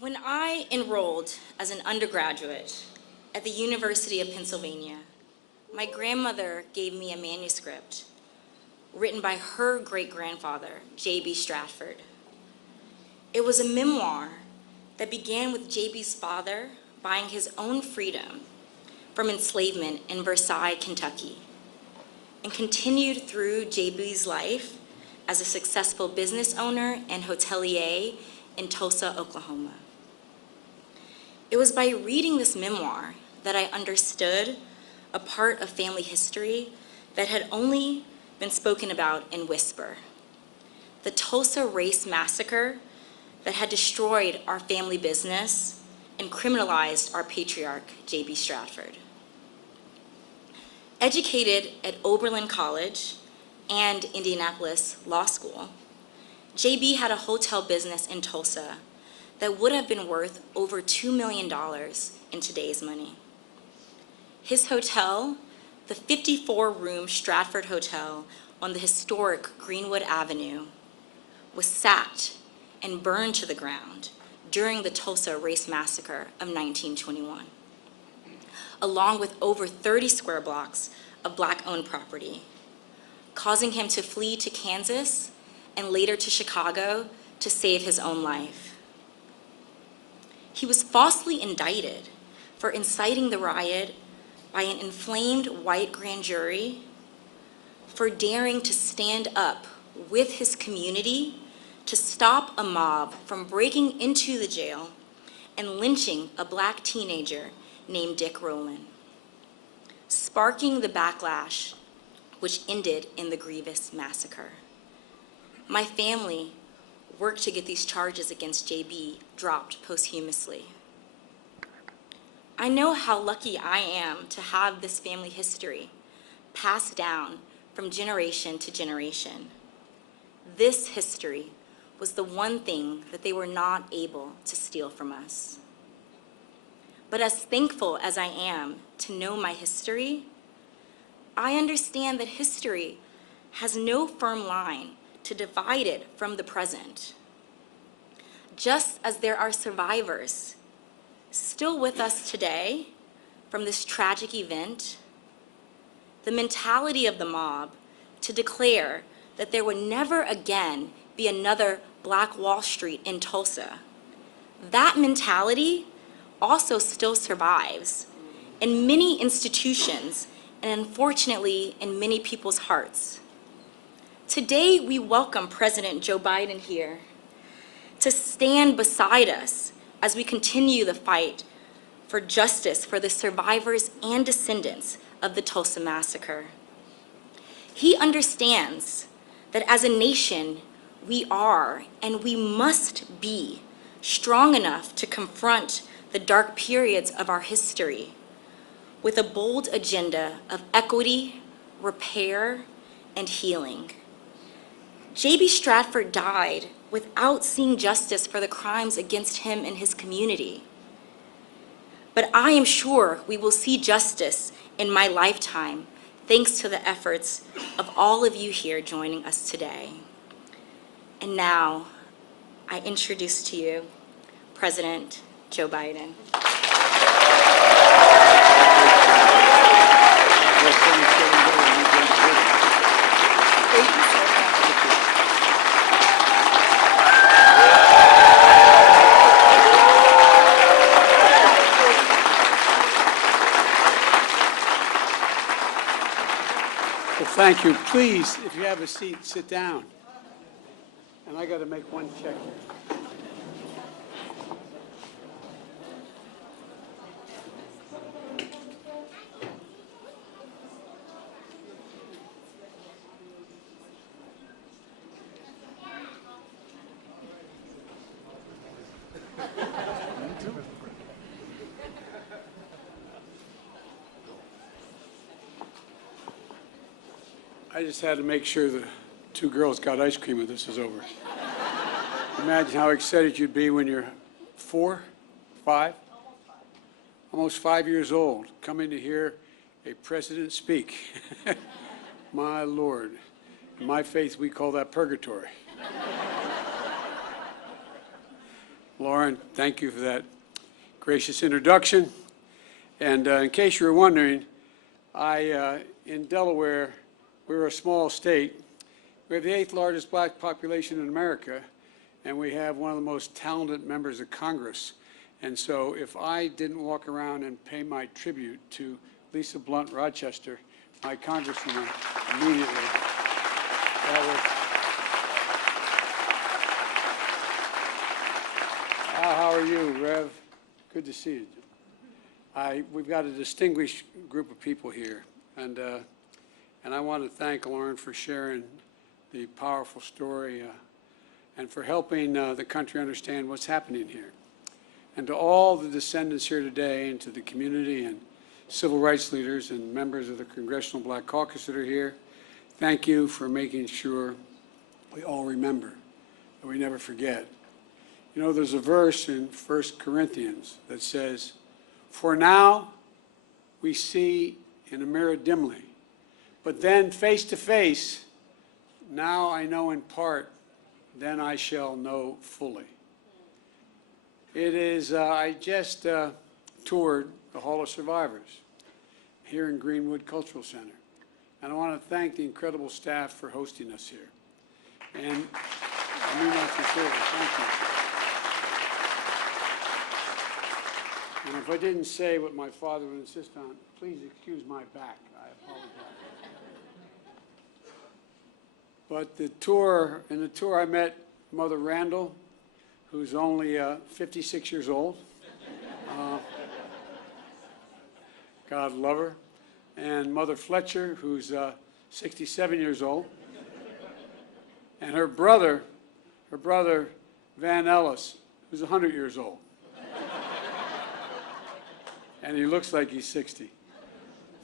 When I enrolled as an undergraduate at the University of Pennsylvania, my grandmother gave me a manuscript written by her great-grandfather, J.B. Stratford. It was a memoir that began with J.B.'s father buying his own freedom from enslavement in Versailles, Kentucky, and continued through J.B.'s life as a successful business owner and hotelier in Tulsa, Oklahoma. It was by reading this memoir that I understood a part of family history that had only been spoken about in whisper. The Tulsa Race Massacre that had destroyed our family business and criminalized our patriarch, J.B. Stratford. Educated at Oberlin College and Indianapolis Law School, J.B. had a hotel business in Tulsa that would have been worth over $2 million in today's money. His hotel, the 54-room Stratford Hotel on the historic Greenwood Avenue, was sacked and burned to the ground during the Tulsa Race Massacre of 1921, along with over 30 square blocks of Black-owned property, causing him to flee to Kansas and later to Chicago to save his own life. He was falsely indicted for inciting the riot by an inflamed white grand jury, for daring to stand up with his community to stop a mob from breaking into the jail and lynching a Black teenager named Dick Rowland, sparking the backlash which ended in the grievous massacre. My family worked to get these charges against JB dropped posthumously. I know how lucky I am to have this family history passed down from generation to generation. This history was the one thing that they were not able to steal from us. But as thankful as I am to know my history, I understand that history has no firm line to divide it from the present. Just as there are survivors still with us today from this tragic event, the mentality of the mob to declare that there would never again be another Black Wall Street in Tulsa, that mentality also still survives in many institutions and unfortunately in many people's hearts. Today, we welcome President Joe Biden here to stand beside us as we continue the fight for justice for the survivors and descendants of the Tulsa Massacre. He understands that as a nation, we are and we must be strong enough to confront the dark periods of our history with a bold agenda of equity, repair, and healing. J.B. Stratford died without seeing justice for the crimes against him and his community. But I am sure we will see justice in my lifetime, thanks to the efforts of all of you here joining us today. And now, I introduce to you President Joe Biden. Thank you. Please, if you have a seat, sit down. And I got to make one check here. I just had to make sure the two girls got ice cream when this is over. Imagine how excited you'd be when you're 4, 5, almost 5 years old, coming to hear a president speak. My Lord. In my faith, we call that purgatory. Lauren, thank you for that gracious introduction. And in case you were wondering, in Delaware, we're a small state. We have the 8th largest black population in America, and we have one of the most talented members of Congress. And so if I didn't walk around and pay my tribute to Lisa Blunt Rochester, my congresswoman, immediately, that would... How are you, Rev? Good to see you. We've got a distinguished group of people here, and I want to thank Lauren for sharing the powerful story and for helping the country understand what's happening here. And to all the descendants here today, and to the community and civil rights leaders and members of the Congressional Black Caucus that are here, thank you for making sure we all remember, that we never forget. You know, there's a verse in 1 Corinthians that says, "For now we see in a mirror dimly, but then face to face, now I know in part, then I shall know fully." It is, I just toured the Hall of Survivors here in Greenwood Cultural Center. And I want to thank the incredible staff for hosting us here. And I mean that sincerely, thank you. And if I didn't say what my father would insist on, please excuse my back. I apologize. But in the tour I met Mother Randall, who's only 56 years old. God love her. And Mother Fletcher, who's 67 years old. And her brother Van Ellis, who's 100 years old. And he looks like he's 60.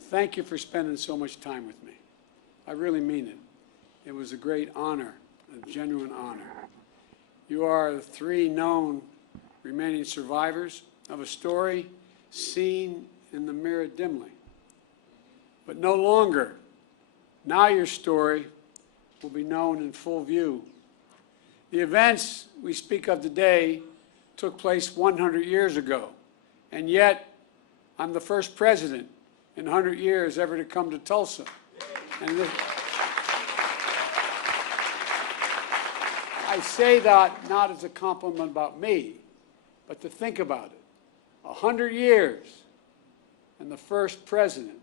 Thank you for spending so much time with me. I really mean it. It was a great honor, a genuine honor. You are the 3 known remaining survivors of a story seen in the mirror dimly. But no longer. Now your story will be known in full view. The events we speak of today took place 100 years ago, and yet I'm the first president in 100 years ever to come to Tulsa. And I say that not as a compliment about me, but to think about it. 100 years and the first president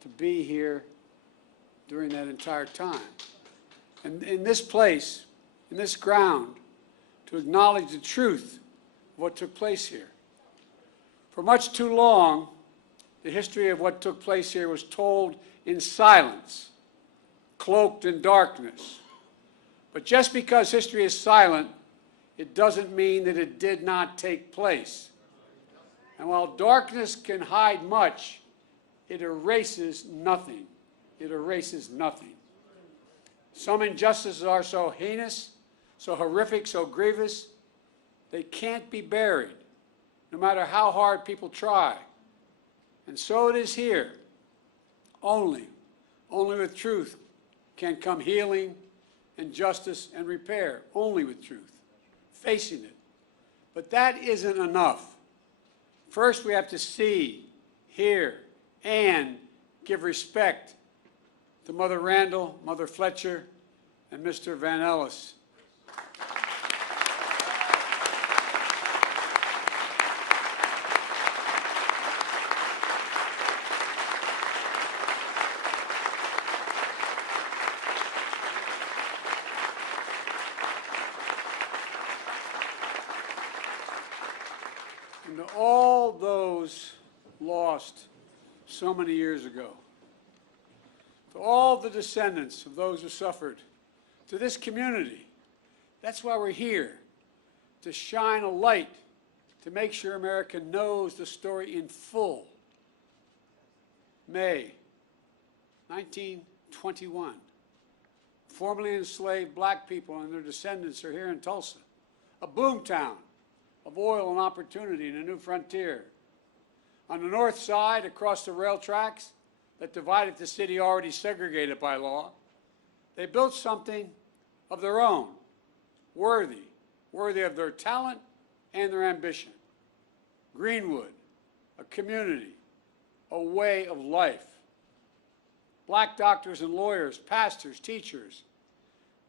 to be here during that entire time. And in this place, in this ground, to acknowledge the truth of what took place here. For much too long, the history of what took place here was told in silence, cloaked in darkness. But just because history is silent, it doesn't mean that it did not take place. And while darkness can hide much, it erases nothing. It erases nothing. Some injustices are so heinous, so horrific, so grievous, they can't be buried, no matter how hard people try. And so it is here. Only with truth can come healing and justice and repair. Only with truth. Facing it. But that isn't enough. First, we have to see, hear, and give respect to Mother Randall, Mother Fletcher, and Mr. Van Ellis. And to all those lost so many years ago, to all the descendants of those who suffered, to this community, that's why we're here, to shine a light, to make sure America knows the story in full. May 1921, formerly enslaved black people and their descendants are here in Tulsa, a boomtown of oil and opportunity and a new frontier. On the north side, across the rail tracks that divided the city already segregated by law, they built something of their own, worthy of their talent and their ambition. Greenwood, a community, a way of life. Black doctors and lawyers, pastors, teachers,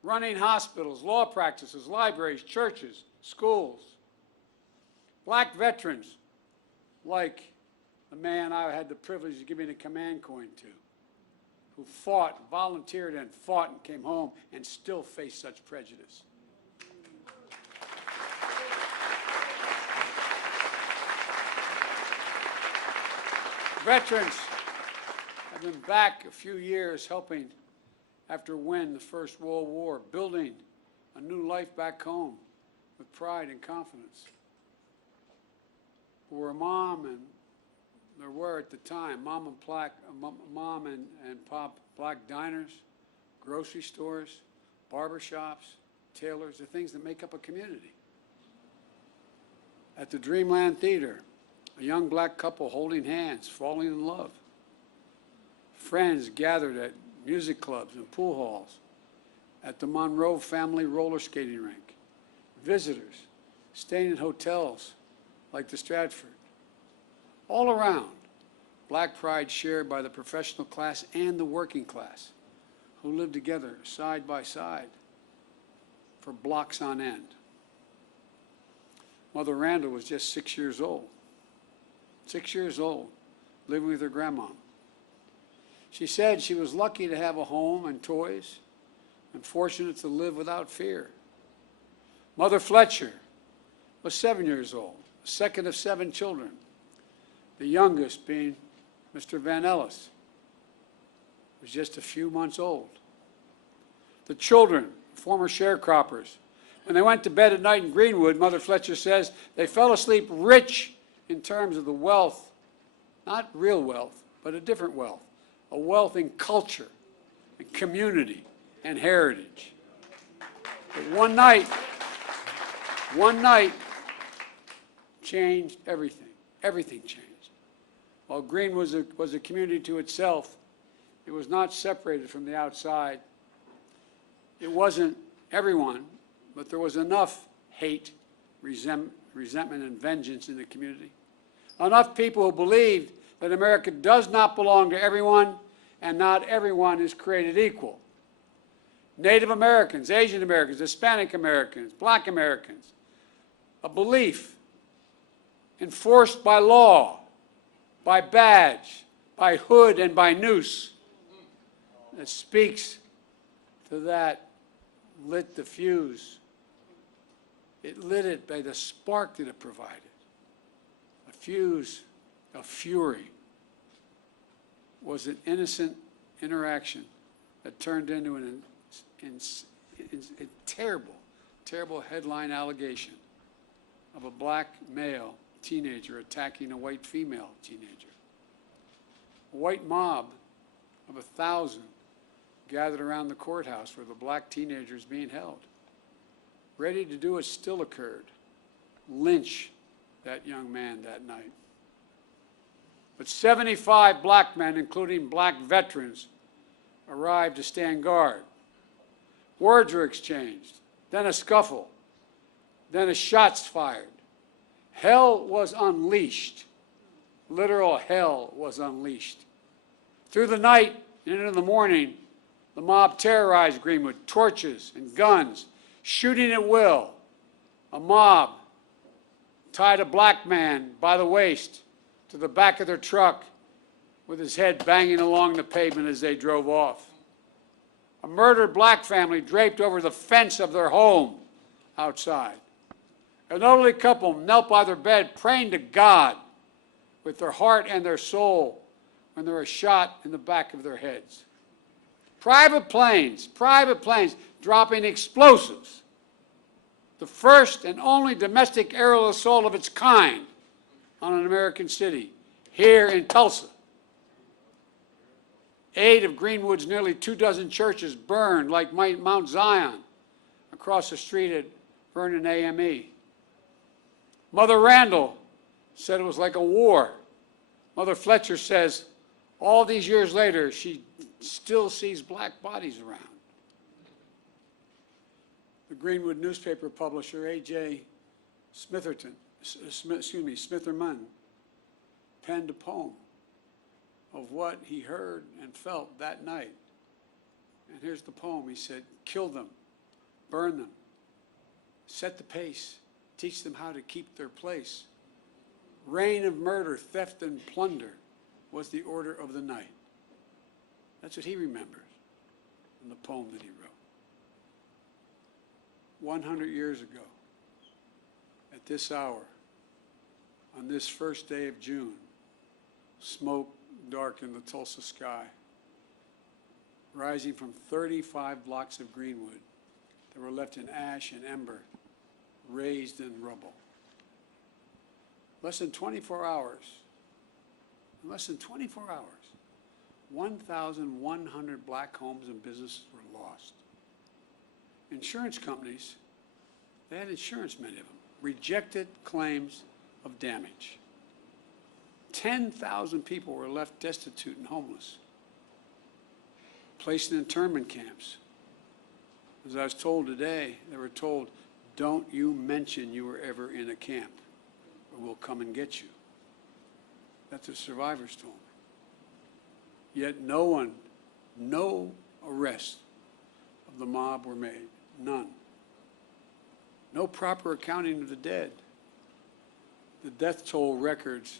running hospitals, law practices, libraries, churches, schools. Black veterans, like the man I had the privilege of giving a command coin to, who fought, volunteered and fought and came home and still face such prejudice. Veterans have been back a few years helping after winning the First World War, building a new life back home with pride and confidence. There were mom and there were at the time mom and pop black diners, grocery stores, barber shops, tailors, the things that make up a community. At the Dreamland Theater, a young black couple holding hands, falling in love. Friends gathered at music clubs and pool halls, at the Monroe family roller skating rink. Visitors staying in hotels like the Stratford. All around, black pride shared by the professional class and the working class, who lived together side by side for blocks on end. Mother Randall was just 6 years old. 6 years old, living with her grandma. She said she was lucky to have a home and toys and fortunate to live without fear. Mother Fletcher was 7 years old, the second of 7 children, the youngest being Mr. Van Ellis, who was just a few months old. The children, former sharecroppers, when they went to bed at night in Greenwood, Mother Fletcher says they fell asleep rich in terms of the wealth, not real wealth, but a different wealth, a wealth in culture and community and heritage. But one night changed everything. Everything changed. While Greenwood was a community to itself, it was not separated from the outside. It wasn't everyone, but there was enough hate, resentment, and vengeance in the community. Enough people who believed that America does not belong to everyone and not everyone is created equal. Native Americans, Asian Americans, Hispanic Americans, Black Americans, a belief enforced by law, by badge, by hood, and by noose that speaks to that lit the fuse. It lit it by the spark that it provided. A fuse of fury was an innocent interaction that turned into a terrible, terrible headline allegation of a black male teenager attacking a white female teenager. A white mob of 1,000 gathered around the courthouse where the black teenager is being held. Ready to do what still occurred, lynch that young man that night. But 75 black men, including black veterans, arrived to stand guard. Words were exchanged, then a scuffle, then a shots fired. Hell was unleashed. Literal hell was unleashed. Through the night and into the morning, the mob terrorized Greenwood, torches and guns, shooting at will. A mob tied a black man by the waist to the back of their truck with his head banging along the pavement as they drove off. A murdered black family draped over the fence of their home outside. An elderly couple knelt by their bed praying to God with their heart and their soul when they were shot in the back of their heads. Private planes dropping explosives. The first and only domestic aerial assault of its kind on an American city, here in Tulsa. 8 of Greenwood's nearly 24 churches burned like Mount Zion across the street at Vernon AME. Mother Randall said it was like a war. Mother Fletcher says all these years later, she still sees black bodies around. The Greenwood newspaper publisher, A.J. Smitherman penned a poem of what he heard and felt that night. And here's the poem. He said, "Kill them, burn them, set the pace, teach them how to keep their place. Reign of murder, theft, and plunder was the order of the night." That's what he remembers in the poem that he wrote. 100 years ago, at this hour, on this first day of June, smoke darkened the Tulsa sky, rising from 35 blocks of Greenwood that were left in ash and ember, raised in rubble. Less than 24 hours, 1,100 black homes and businesses were lost. Insurance companies, they had insurance, many of them, rejected claims of damage. 10,000 people were left destitute and homeless, placed in internment camps. As I was told today, they were told, "Don't you mention you were ever in a camp, or we'll come and get you." That's what survivors told me. Yet no arrests of the mob were made, none. No proper accounting of the dead. The death toll records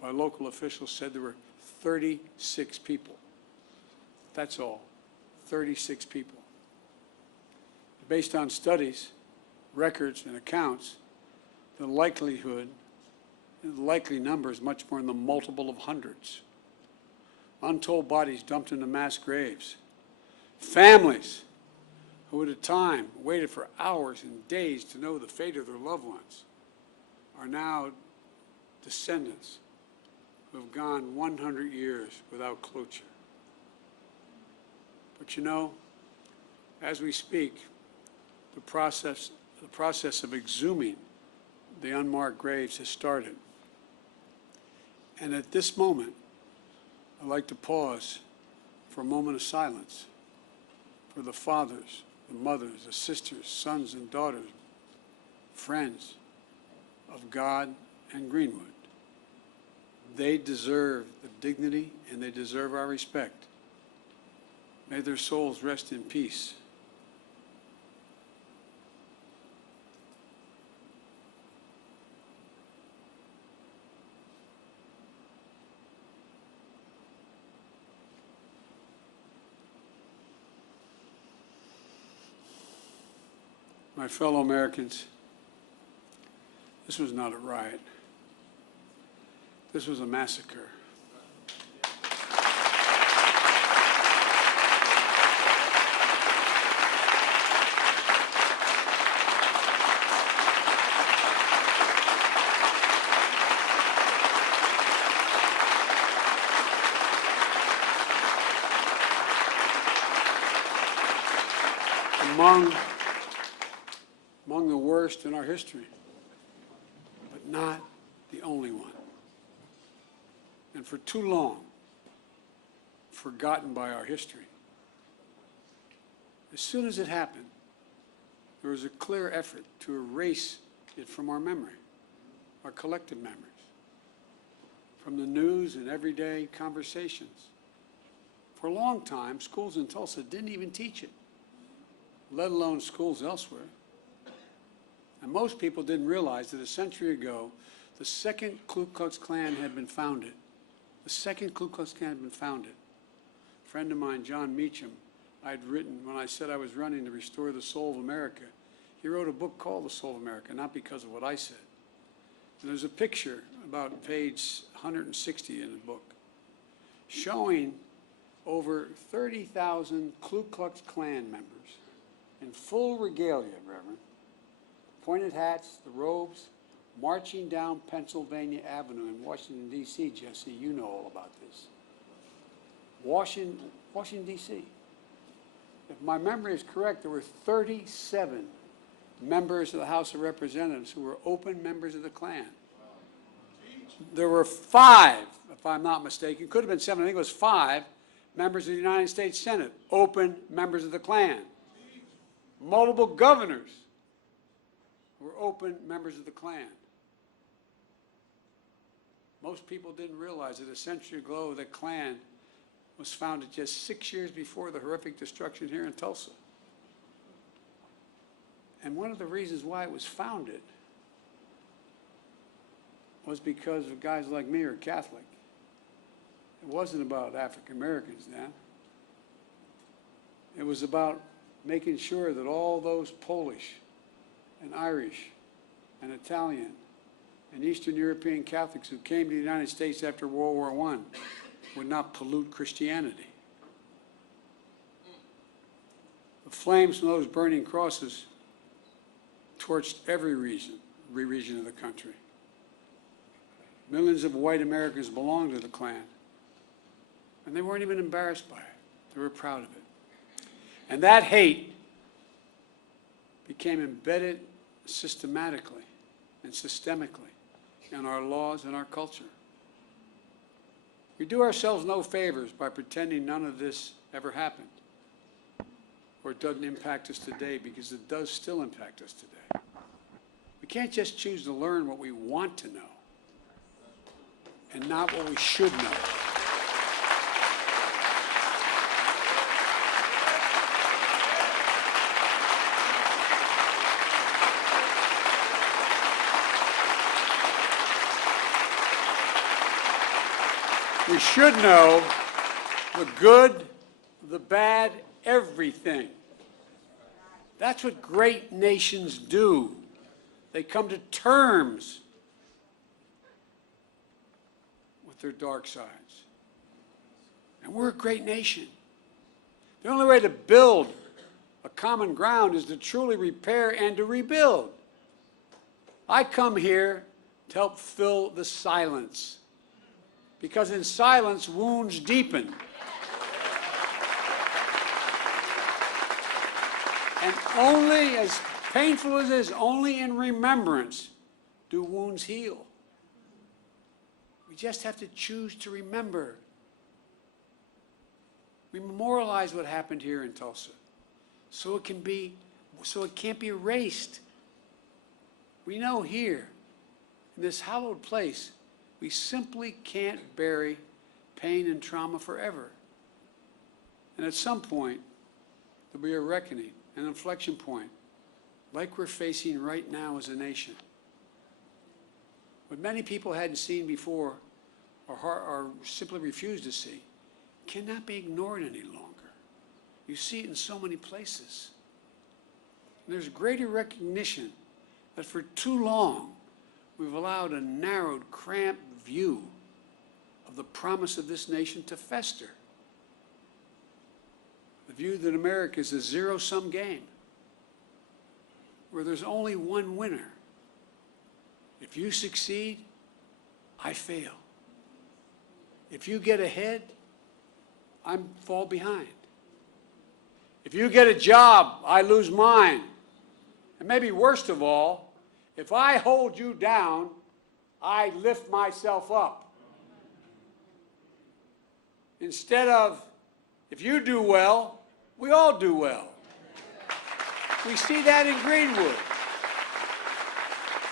by local officials said there were 36 people. That's all, 36 people. Based on studies, records, and accounts, the likely number is much more in the multiple of hundreds. Untold bodies dumped into mass graves. Families who at a time waited for hours and days to know the fate of their loved ones are now descendants who have gone 100 years without closure. But you know, as we speak, the process of exhuming the unmarked graves has started. And at this moment, I'd like to pause for a moment of silence for the fathers, the mothers, the sisters, sons and daughters, friends of God and Greenwood. They deserve the dignity and they deserve our respect. May their souls rest in peace. My fellow Americans, this was not a riot. This was a massacre. Among the worst in our history, but not the only one. And for too long, forgotten by our history. As soon as it happened, there was a clear effort to erase it from our memory, our collective memories, from the news and everyday conversations. For a long time, schools in Tulsa didn't even teach it, let alone schools elsewhere. And most people didn't realize that a century ago, the second Ku Klux Klan had been founded. The second Ku Klux Klan had been founded. A friend of mine, John Meacham, I'd written when I said I was running to restore the soul of America. He wrote a book called The Soul of America, not because of what I said. And there's a picture about page 160 in the book showing over 30,000 Ku Klux Klan members in full regalia, Reverend, pointed hats, the robes, marching down Pennsylvania Avenue in Washington, D.C., Jesse, you know all about this. Washington, D.C. If my memory is correct, there were 37 members of the House of Representatives who were open members of the Klan. There were 5, if I'm not mistaken, could have been 7, I think it was 5, members of the United States Senate, open members of the Klan. Multiple governors were open members of the Klan. Most people didn't realize that a century ago, the Klan was founded just 6 years before the horrific destruction here in Tulsa. And one of the reasons why it was founded was because of guys like me who are Catholic. It wasn't about African Americans then. It was about making sure that all those Polish and Irish and Italian and Eastern European Catholics who came to the United States after World War I would not pollute Christianity. The flames from those burning crosses torched every region of the country. Millions of white Americans belonged to the Klan, and they weren't even embarrassed by it. They were proud of it. And that hate became embedded systematically and systemically in our laws and our culture. We do ourselves no favors by pretending none of this ever happened, or it doesn't impact us today, because it does still impact us today. We can't just choose to learn what we want to know and not what we should know. We should know the good, the bad, everything. That's what great nations do. They come to terms with their dark sides. And we're a great nation. The only way to build a common ground is to truly repair and to rebuild. I come here to help fill the silence, because in silence, wounds deepen. And only, as painful as it is, only in remembrance do wounds heal. We just have to choose to remember. We memorialize what happened here in Tulsa, so it can't be erased. We know here, in this hallowed place, we simply can't bury pain and trauma forever. And at some point, there'll be a reckoning, an inflection point, like we're facing right now as a nation. What many people hadn't seen before, or simply refused to see, cannot be ignored any longer. You see it in so many places. And there's greater recognition that for too long, we've allowed a narrowed, cramped view of the promise of this nation to fester. The view that America is a zero-sum game, where there's only one winner. If you succeed, I fail. If you get ahead, I fall behind. If you get a job, I lose mine. And maybe worst of all, if I hold you down, I lift myself up. Instead of, if you do well, we all do well. We see that in Greenwood.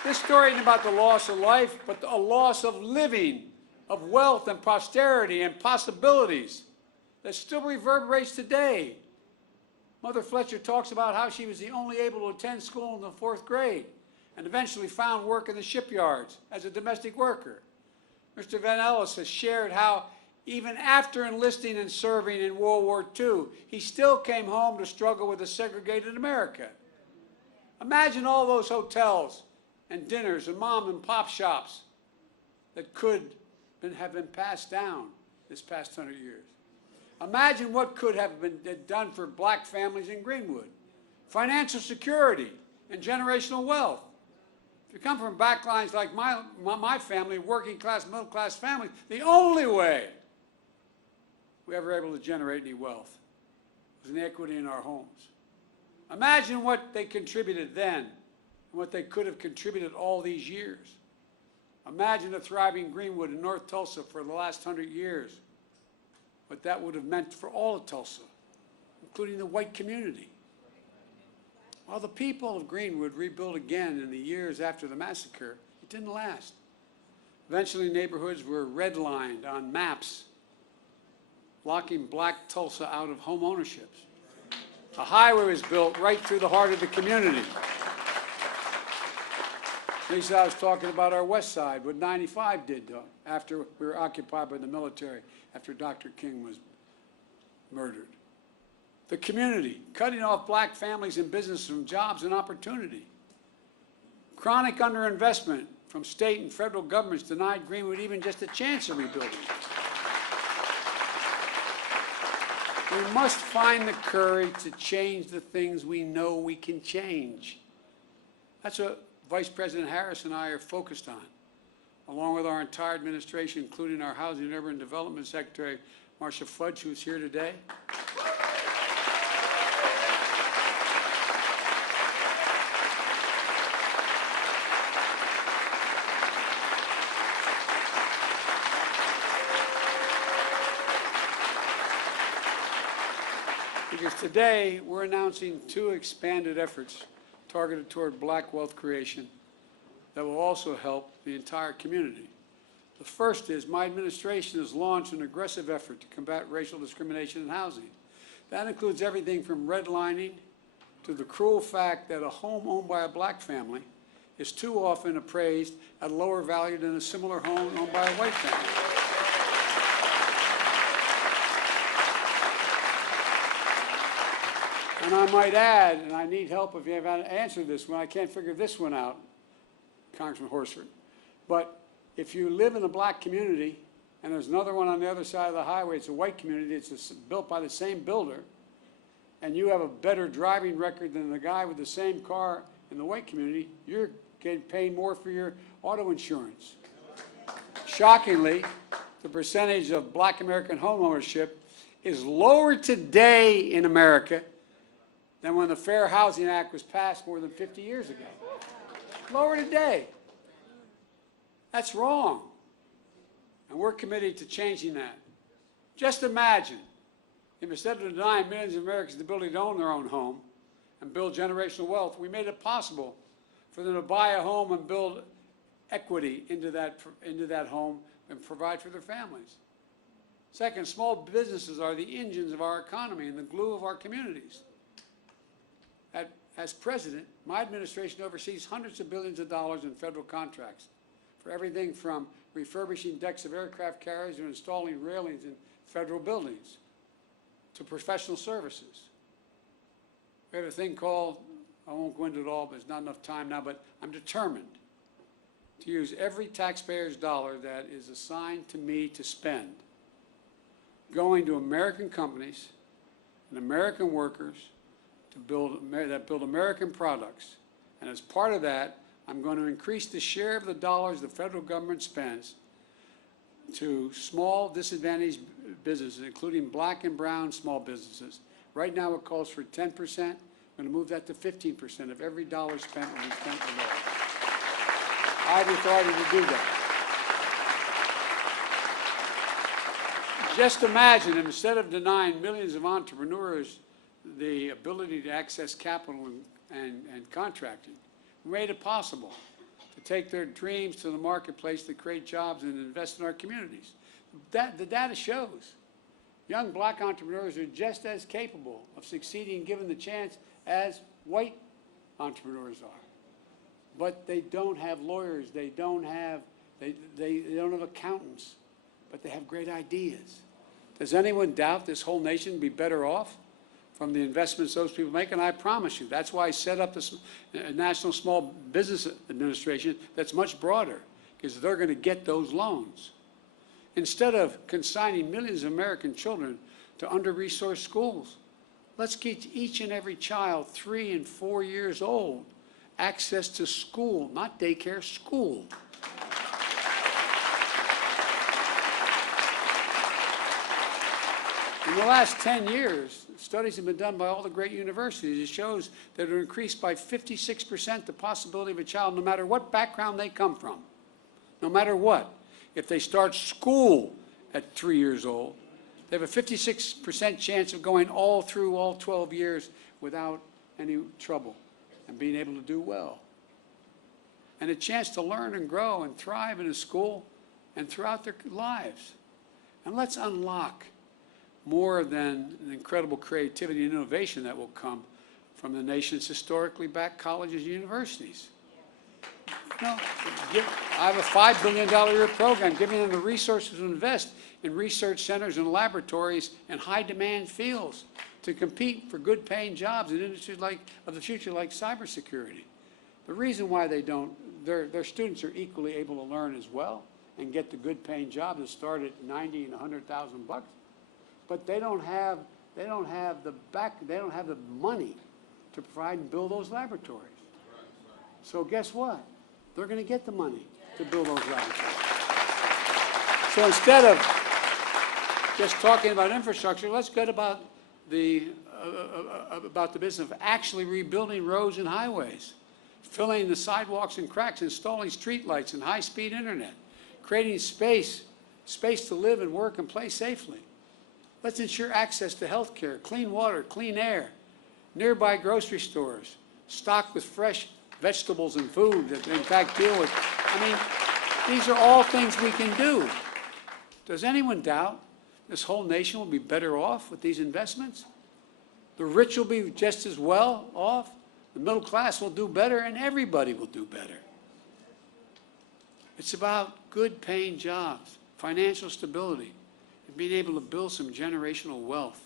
This story isn't about the loss of life, but a loss of living, of wealth and prosperity and possibilities that still reverberates today. Mother Fletcher talks about how she was the only able to attend school in the 4th grade and eventually found work in the shipyards as a domestic worker. Mr. Van Ellis has shared how even after enlisting and serving in World War II, he still came home to struggle with a segregated America. Imagine all those hotels and dinners and mom and pop shops that could have been passed down this past 100 years. Imagine what could have been done for black families in Greenwood. Financial security and generational wealth. If you come from backlines like my family, working class, middle class families, the only way we ever able to generate any wealth was inequity in our homes. Imagine what they contributed then and what they could have contributed all these years. Imagine a thriving Greenwood in North Tulsa for the last 100 years. What that would have meant for all of Tulsa, including the white community. While the people of Greenwood rebuilt again in the years after the massacre, it didn't last. Eventually, neighborhoods were redlined on maps, blocking Black Tulsa out of home ownership. A highway was built right through the heart of the community. Lisa, I was talking about our west side, what 95 did after we were occupied by the military, after Dr. King was murdered. The community, cutting off black families and businesses from jobs and opportunity. Chronic underinvestment from state and federal governments denied Greenwood even just a chance of rebuilding. We must find the courage to change the things we know we can change. That's what Vice President Harris and I are focused on, along with our entire administration, including our Housing and Urban Development Secretary, Marcia Fudge, who's here today. Because today we're announcing two expanded efforts targeted toward black wealth creation that will also help the entire community. The first is my administration has launched an aggressive effort to combat racial discrimination in housing. That includes everything from redlining to the cruel fact that a home owned by a black family is too often appraised at a lower value than a similar home owned by a white family. And I might add, and I need help if you have answered this one, I can't figure this one out, Congressman Horsford, but if you live in a black community and there's another one on the other side of the highway, it's a white community, it's built by the same builder, and you have a better driving record than the guy with the same car in the white community, you're getting paid more for your auto insurance. Shockingly, the percentage of black American homeownership is lower today in America than when the Fair Housing Act was passed more than 50 years ago. Lower today. That's wrong. And we're committed to changing that. Just imagine if instead of denying millions of Americans the ability to own their own home and build generational wealth, we made it possible for them to buy a home and build equity into that home and provide for their families. Second, small businesses are the engines of our economy and the glue of our communities. As president, my administration oversees hundreds of billions of dollars in federal contracts for everything from refurbishing decks of aircraft carriers to installing railings in federal buildings to professional services. We have a thing called, I won't go into it all, but there's not enough time now, but I'm determined to use every taxpayer's dollar that is assigned to me to spend going to American companies and American workers that build American products. And as part of that, I'm going to increase the share of the dollars the federal government spends to small disadvantaged businesses, including black and brown small businesses. Right now it calls for 10%. I'm going to move that to 15% of every dollar spent will be spent below. I have the authority to do that. Just imagine, instead of denying millions of entrepreneurs the ability to access capital and contracting, we made it possible to take their dreams to the marketplace to create jobs and invest in our communities. The data shows young black entrepreneurs are just as capable of succeeding given the chance as white entrepreneurs are. But they don't have lawyers, they don't have accountants, but they have great ideas. Does anyone doubt this whole nation would be better off from the investments those people make? And I promise you, that's why I set up this National Small Business Administration that's much broader, because they're going to get those loans. Instead of consigning millions of American children to under-resourced schools, let's get each and every child 3 and 4 years old access to school, not daycare, school. In the last 10 years, studies have been done by all the great universities. It shows that it will increase by 56% the possibility of a child, no matter what background they come from, no matter what. If they start school at 3 years old, they have a 56% chance of going all through all 12 years without any trouble. and being able to do well. And a chance to learn and grow and thrive in a school and throughout their lives. And let's unlock more than an incredible creativity and innovation that will come from the nation's historically black colleges and universities. You know, I have a $5 billion a year program giving them the resources to invest in research centers and laboratories in high-demand fields to compete for good-paying jobs in industries of the future like cybersecurity. The reason why they don't, their students are equally able to learn as well and get the good-paying jobs that start at $90,000 and $100,000, but they don't have the money to provide and build those laboratories. So guess what? They're going to get the money to build those laboratories. So instead of just talking about infrastructure, let's get about the business of actually rebuilding roads and highways, filling the sidewalks and cracks, installing street lights and high-speed internet, creating space to live and work and play safely. Let's ensure access to health care, clean water, clean air, nearby grocery stores, stocked with fresh vegetables and food that in fact deal with. I mean, these are all things we can do. Does anyone doubt this whole nation will be better off with these investments? The rich will be just as well off, the middle class will do better, and everybody will do better. It's about good paying jobs, financial stability, and being able to build some generational wealth.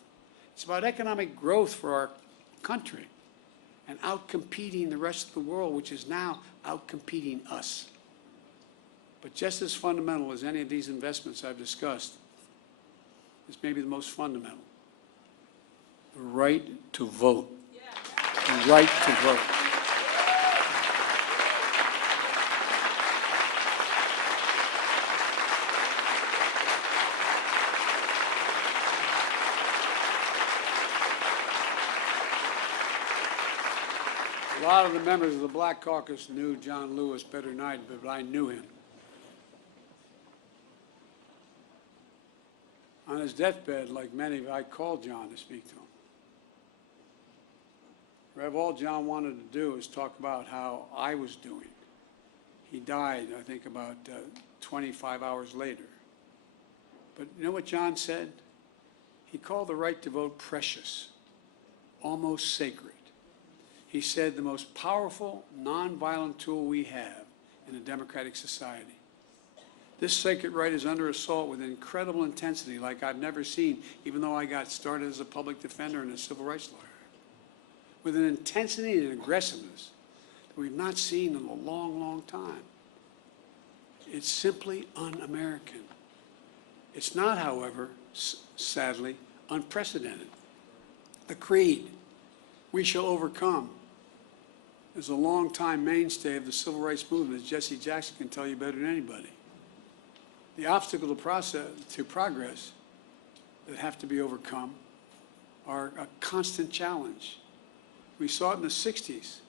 It's about economic growth for our country and outcompeting the rest of the world, which is now outcompeting us. But just as fundamental as any of these investments I've discussed is maybe the most fundamental: the right to vote. The right to vote. A lot of the members of the Black Caucus knew John Lewis better than I did, but I knew him. On his deathbed, like many, I called John to speak to him. Rev, all John wanted to do is talk about how I was doing. He died, I think, about 25 hours later. But you know what John said? He called the right to vote precious, almost sacred. He said the most powerful, nonviolent tool we have in a democratic society. This sacred right is under assault with incredible intensity like I've never seen, even though I got started as a public defender and a civil rights lawyer. With an intensity and aggressiveness that we've not seen in a long, long time. It's simply un-American. It's not, however, sadly, unprecedented. The creed, "We shall overcome," is a long-time mainstay of the civil rights movement, as Jesse Jackson can tell you better than anybody. The obstacle to progress that have to be overcome are a constant challenge. We saw it in the 60s,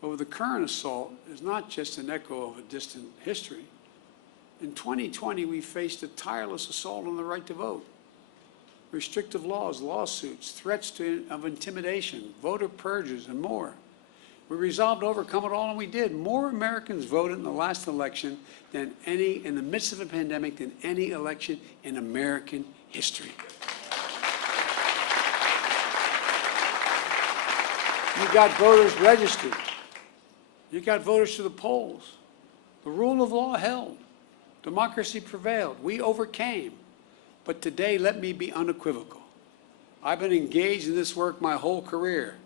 but with the current assault, it's not just an echo of a distant history. In 2020, we faced a tireless assault on the right to vote. Restrictive laws, lawsuits, threats of intimidation, voter purges, and more. We resolved to overcome it all, and we did. More Americans voted in the last election than in the midst of a pandemic, than any election in American history. You got voters registered. You got voters to the polls. The rule of law held. Democracy prevailed. We overcame. But today, let me be unequivocal. I've been engaged in this work my whole career,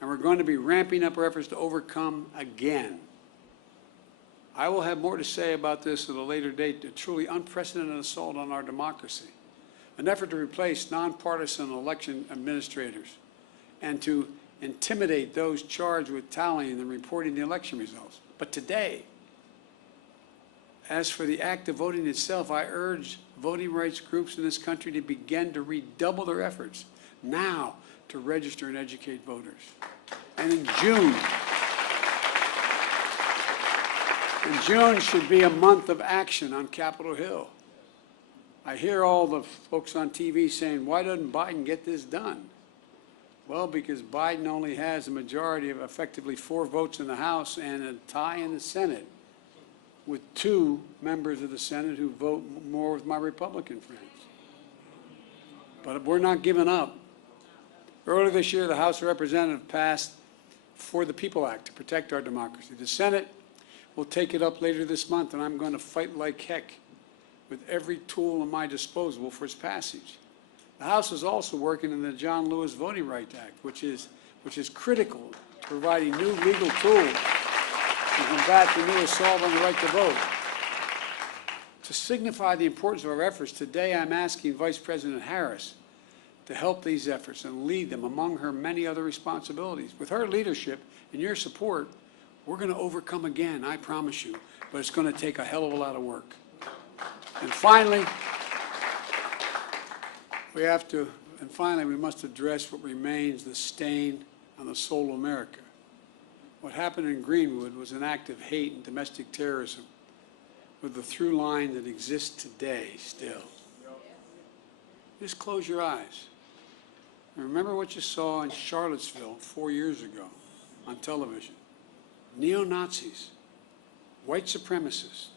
and we're going to be ramping up our efforts to overcome again. I will have more to say about this at a later date, a truly unprecedented assault on our democracy, an effort to replace nonpartisan election administrators and to intimidate those charged with tallying and reporting the election results. But today, as for the act of voting itself, I urge voting rights groups in this country to begin to redouble their efforts now to register and educate voters. And in June should be a month of action on Capitol Hill. I hear all the folks on TV saying, why doesn't Biden get this done? Well, because Biden only has a majority of effectively 4 votes in the House and a tie in the Senate, with 2 members of the Senate who vote more with my Republican friends. But we're not giving up. Earlier this year, the House of Representatives passed For the People Act to protect our democracy. The Senate will take it up later this month, and I'm going to fight like heck with every tool at my disposal for its passage. The House is also working on the John Lewis Voting Rights Act, which is critical to providing new legal tools to combat the new assault on the right to vote. To signify the importance of our efforts, today I'm asking Vice President Harris to help these efforts and lead them among her many other responsibilities. With her leadership and your support, we're going to overcome again, I promise you, but it's going to take a hell of a lot of work. And finally, we must address what remains the stain on the soul of America. What happened in Greenwood was an act of hate and domestic terrorism with the through line that exists today still. Just close your eyes. And remember what you saw in Charlottesville 4 years ago on television. Neo-Nazis, white supremacists,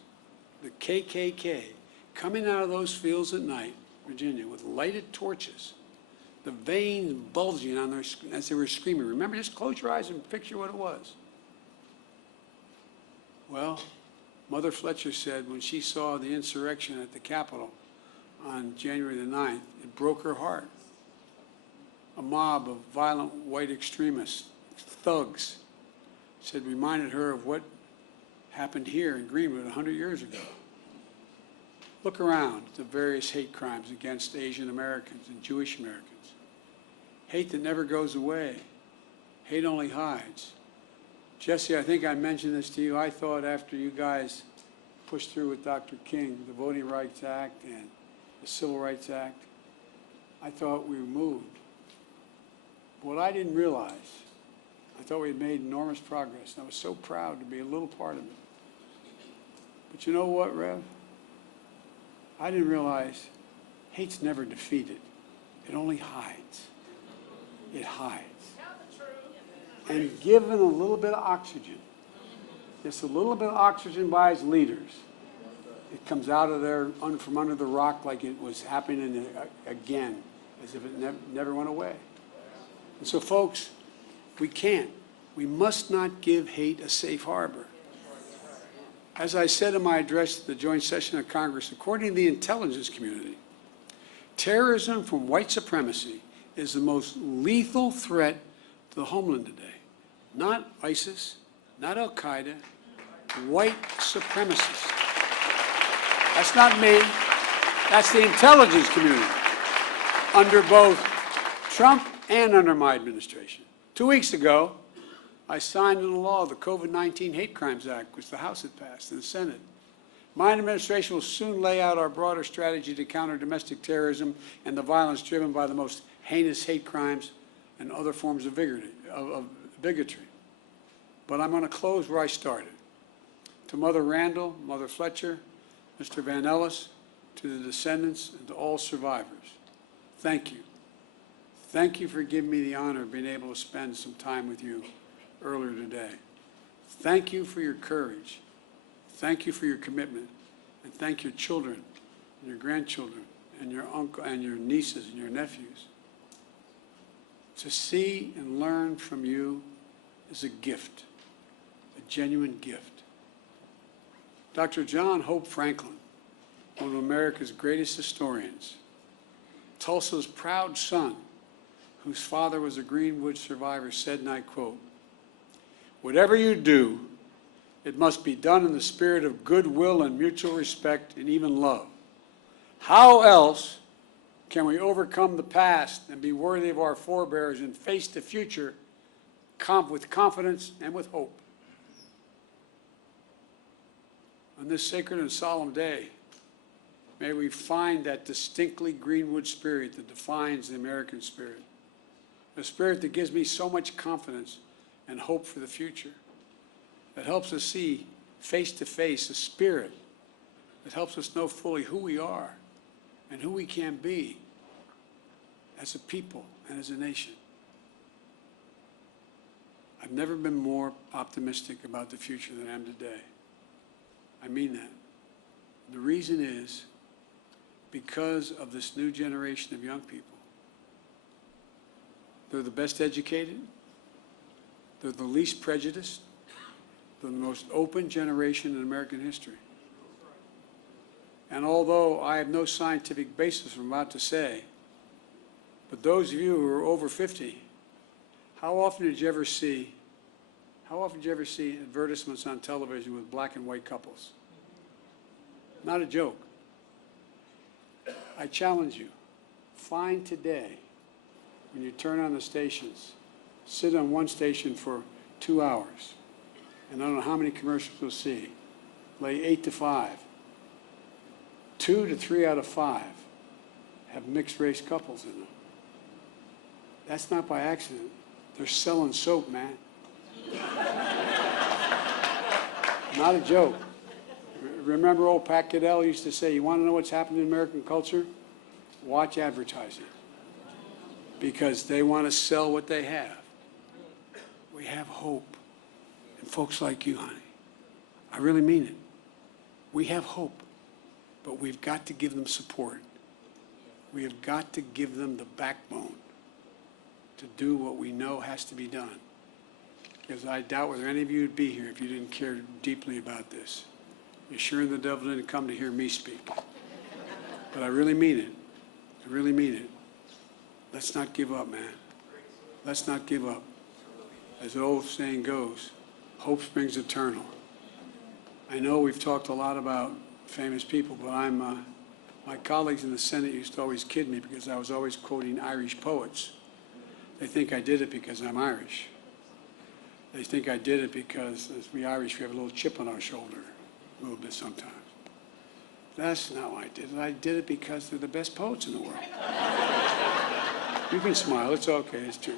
the KKK, coming out of those fields at night, Virginia, with lighted torches, the veins bulging on as they were screaming. Remember, just close your eyes and picture what it was. Well, Mother Fletcher said when she saw the insurrection at the Capitol on January the 9th, it broke her heart. A mob of violent white extremists, thugs, reminded her of what happened here in Greenwood 100 years ago. Look around at the various hate crimes against Asian Americans and Jewish Americans. Hate that never goes away. Hate only hides. Jesse, I think I mentioned this to you. I thought after you guys pushed through with Dr. King, the Voting Rights Act and the Civil Rights Act, I thought we moved. What I didn't realize, I thought we had made enormous progress, and I was so proud to be a little part of it. But you know what, Rev? I didn't realize hate's never defeated. It only hides. It hides. And given a little bit of oxygen, just a little bit of oxygen by its leaders, it comes out of there from under the rock like it was happening again, as if it never went away. And so, folks, we must not give hate a safe harbor. As I said in my address to the joint session of Congress, according to the intelligence community, terrorism from white supremacy is the most lethal threat to the homeland today. Not ISIS, not Al-Qaeda, white supremacists. That's not me. That's the intelligence community under both Trump and under my administration. 2 weeks ago, I signed into law the COVID-19 Hate Crimes Act, which the House had passed, and the Senate. My administration will soon lay out our broader strategy to counter domestic terrorism and the violence driven by the most heinous hate crimes and other forms of bigotry. But I'm going to close where I started. To Mother Randall, Mother Fletcher, Mr. Van Ellis, to the descendants, and to all survivors, thank you. Thank you for giving me the honor of being able to spend some time with you earlier today. Thank you for your courage. Thank you for your commitment. And thank your children and your grandchildren and your uncle and your nieces and your nephews. To see and learn from you is a gift, a genuine gift. Dr. John Hope Franklin, one of America's greatest historians, Tulsa's proud son, whose father was a Greenwood survivor, said, and I quote, "Whatever you do, it must be done in the spirit of goodwill and mutual respect and even love. How else can we overcome the past and be worthy of our forebears and face the future with confidence and with hope?" On this sacred and solemn day, may we find that distinctly Greenwood spirit that defines the American spirit, a spirit that gives me so much confidence and hope for the future, that helps us see face to face a spirit that helps us know fully who we are and who we can be as a people and as a nation. I've never been more optimistic about the future than I am today. I mean that. The reason is because of this new generation of young people. They're the best educated, they're the least prejudiced, they're the most open generation in American history. And although I have no scientific basis for what I'm about to say, but those of you who are over 50, how often did you ever see advertisements on television with black and white couples? Not a joke. I challenge you, find today, when you turn on the stations, sit on one station for 2 hours, and I don't know how many commercials you'll see, lay 8 to 5. 2 to 3 out of 5 have mixed race couples in them. That's not by accident. They're selling soap, man. Not a joke. Remember old Pat Goodell used to say, you want to know what's happening in American culture? Watch advertising. Because they want to sell what they have. We have hope. And folks like you, honey, I really mean it. We have hope, but we've got to give them support. We have got to give them the backbone to do what we know has to be done. Because I doubt whether any of you would be here if you didn't care deeply about this. You're sure the devil didn't come to hear me speak. But I really mean it. I really mean it. Let's not give up, man. Let's not give up. As the old saying goes, hope springs eternal. I know we've talked a lot about famous people, but my colleagues in the Senate used to always kid me because I was always quoting Irish poets. They think I did it because I'm Irish. They think I did it because, as we Irish, we have a little chip on our shoulder, a little bit sometimes. That's not why I did it. I did it because they're the best poets in the world. You can smile, it's okay, it's true.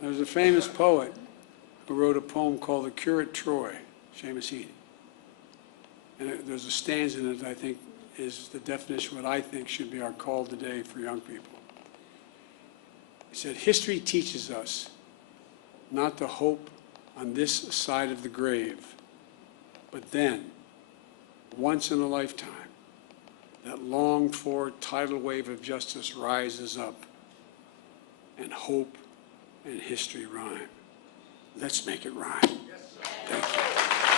There's a famous poet who wrote a poem called The Curate Troy, Seamus Heaney. And there's a stanza in it that I think is the definition of what I think should be our call today for young people. He said, history teaches us not to hope on this side of the grave, but then, once in a lifetime, that longed-for tidal wave of justice rises up, and hope and history rhyme. Let's make it rhyme. Thank you.